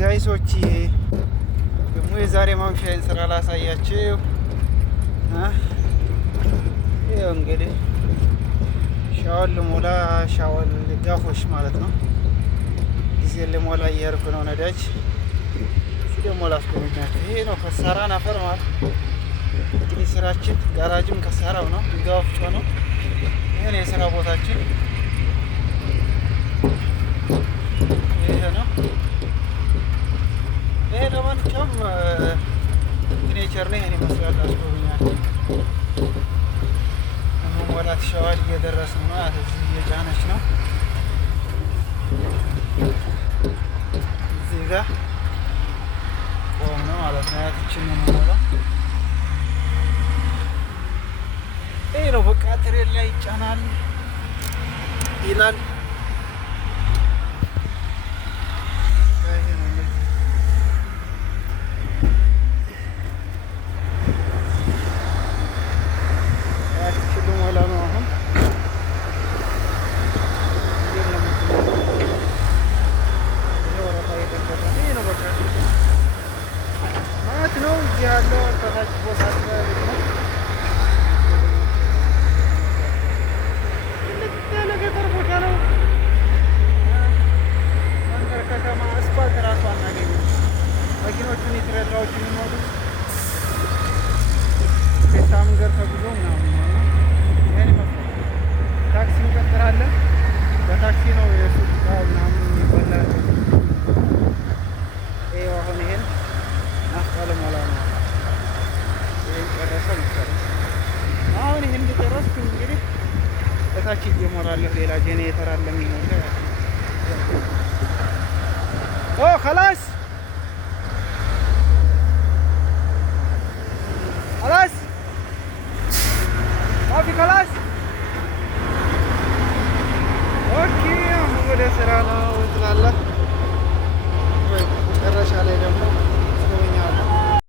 ጋይሶች ደግሞ የዛሬ ማምሻዬን ስራ ላሳያችሁ። ይኸው እንግዲህ ሻወል ልሞላ ሻወል ጋፎሽ ማለት ነው። ጊዜ ልሞላ እየሄድኩ ነው ነዳጅ። እዚህ ደግሞ ላስጎበኛችሁ። ይሄ ነው ከሳራን አፈር ማለት እንግዲህ ስራችን ጋራጅም ከሳራው ነው፣ ጋፍጮ ነው። ይሄን የስራ ቦታችን ይሄ ነው። ይሄ ለማንኛውም ኔቸር ነው። ይሄን ይመስላል። አስጎበኛችሁ። መሞላት ሻዋል እየደረስን ነው። እዚህ እየጫነች ነው። እዚህ ጋር ቆም ነው ማለት ነው። ያትችን ነው የምሞላው። ይሄ ነው በቃ ትሬን ላይ ይጫናል ይላል። ነው እዚህ ያለው ከታች ቦታ አለ ነው ያለ ገጠር ቦታ ነው። መንገድ ከተማ አስፋልት ራሱ አናገኝም። መኪኖቹን የትረዳዎችን የሚሞሉ ቤታ መንገድ ተጉዞ ምናምን ነው። ይሄን ይመስላል። ታክሲ እንቀጥራለን። በታክሲ ነው የሱቅ ምናምን ይበላል። ይኸው አሁን ይሄን አስፋልት ሞላ ነው። ይሄን ጨረሰ መሰለኝ። አሁን ይሄን እንደጨረስኩ እንግዲህ በታች እየሞላለሁ። ሌላ ጄኔሬተር አለ የሚሞላ خلاص خلاص ما في خلاص اوكي ወደ ስራ ነው ትላለህ። መጨረሻ ላይ ደግሞ